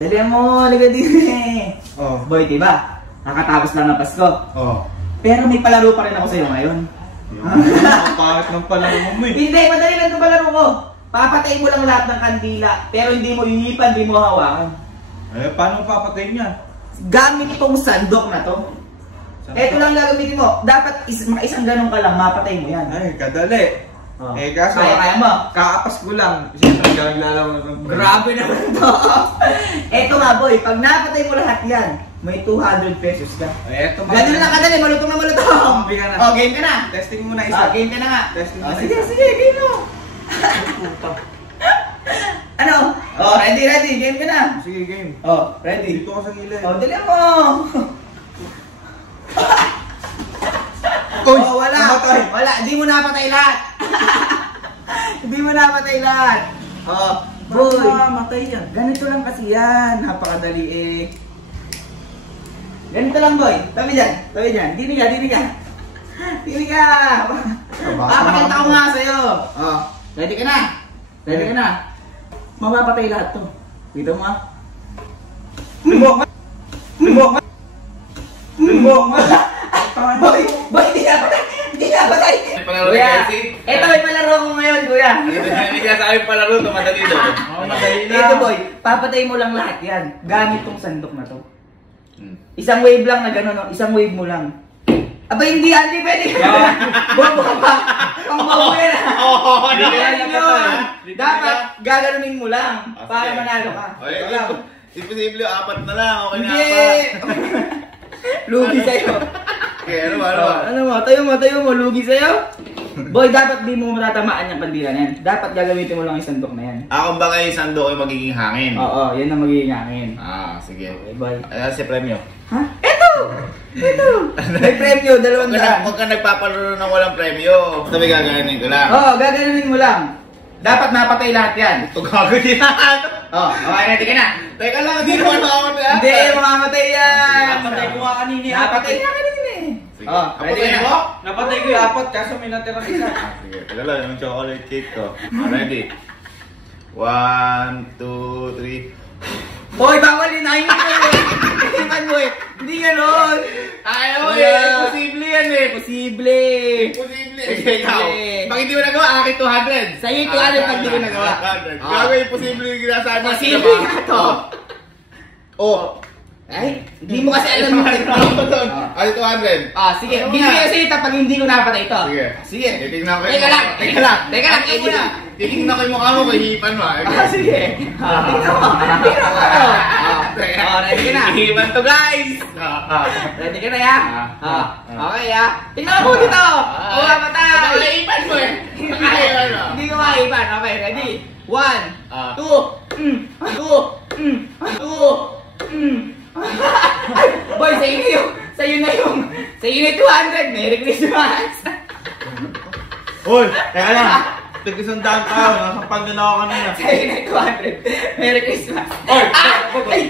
Dali mo, halika din eh. Oh. Boy, diba? Nakatapos lang ng Pasko. Oh. Pero may palaro pa rin ako sa'yo ngayon. Ang pangit ng palaro mo eh. Hindi, madali lang itong palaro ko. Papatayin mo lang lahat ng kandila, pero hindi mo ihipan, hindi mo hawakan. Eh, paano papatayin yan? Gamit itong sandok na to. Ito lang gagamitin mo. Dapat isang ganun ka lang, mapatay mo yan. Ay, kadali. Oh. Eh, kaso, Kaya mo. kaapas ko lang. Siyempre, naglalaro na ng... Grabe naman to. Eto nga boy, pag napatay mo lahat yan, may 200 pesos ka. Eh, eto Ganun lang kadali, malutong na malutong. Bigyan na. Oh, game ka na. Testing muna isa. Game ka na nga. Testing Oh, muna sige, isa. sige, game mo. Ano? Oh, ready, ready. Game ka na. Sige, game. Oh, ready. Dito ka sa gilid. Oh, dali mo. Uy, Oh, wala. namatay. Wala, hindi mo napatay lahat. Hindi mo napatay lahat. Oh, boy. Matay yan. Ganito lang kasi yan. Napakadali eh. Ganito lang boy. Tabi dyan. Tabi dyan. Dini ka, dini ka. Dini ka. Papakita ko nga sa'yo. Oh, ready ka na. Ready ka na. Mamapatay lahat to. Dito mo ah. Limbok! Limbok! Limbok! Boy, boy, di na patay. Di na patay. Palaro Kuya, kasi. eto may palaro ko ngayon, kuya. Hindi ka sa akin palaro, tumadali doon. Oh, madali na. Ito boy, papatay mo lang lahat yan. Gamit tong sandok na to. Isang wave lang na gano'n, no? Isang wave mo lang. Aba hindi, hindi pwede. Bobo ka pa. Pang mauwi na. Hindi ka lang napatay. Dapat gaganunin mo lang para manalo ka. Imposible, apat na lang. Okay na Hindi. apat. Lugi sa'yo. Okay, ano? Ano mo, tayo mo, lugi sa'yo. Boy, dapat di mo matatamaan yung kandila na yan. Dapat gagamitin mo lang yung sandok na yan. Kung ba kayo sando ay magiging hangin? Oo, yan ang magiging hangin. Sige. Okay, boy. Ayan si premyo. Ha? Ito! May premyo, 200. Huwag ka nagpapalaro ng walang premyo. Basta may gaganin ko lang. Oo, gaganunin mo lang. Dapat mapatay lahat yan. Ito gagawin yan. Okay, ready ka na. Teka lang, hindi naman makamatay yan. Hindi, mamamatay yan. Napatay ko nga kanina. Napatay nga kanina eh. Sige. Ready ka na. Napatay ko yung apat kaso may natirang isa. Sige, teka lang, yung chocolate cake ko. Ready? 1, 2, 3. Boy, bawal yun. Ay, hindi mo eh. Hindi ganon. Ayaw mo Wala. eh, imposible yan eh. Posible. Imposible. Ikaw, pag hindi mo nagawa, akin 200. Sa'yo 200 pag hindi ko nagawa. Gago, imposible yung ginasabi mo. Posible nga to. Oh. Ay, hindi mo kasi alam mo. Ay, 200. Sige. Ano Bibigyan nga? ko sa'yo ito pag hindi ko napatay ito. Sige. Sige. Titignan ko Teka lang. Teka lang. Teka lang. Ano muna? Titignan ko yung mukha mo, hihipan mo. Sige. Tingnan mo. Tingnan mo. Ready ka na. Hihipan to, guys. Ready ka na ya? Okay ya. Tingnan mo dito. Buka mata. Hihipan mo eh. Hindi ko maipan. Okay, ready? 1, 2, 2. Boy, sa'yo na yung 200. Merry Christmas. Uy, teka lang. Tig-isandaan ka. Nasampal din ako kanina. Sa'yo na yung 200. Merry Christmas. Oy! Ay!